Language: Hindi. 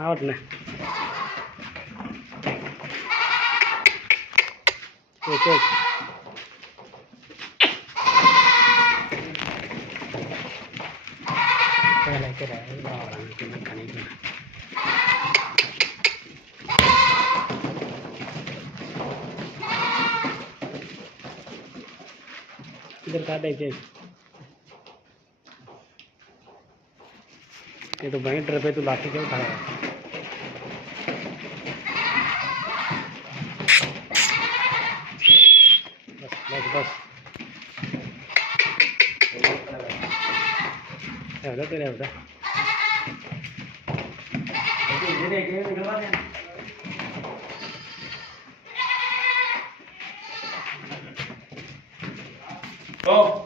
आउट ने एक पहले के रहे और हम खाने की इधर काट दे। ये तो वहीं डर पे तू लाठी क्यों उठा रहा है? बस बस बस तेरे होता तो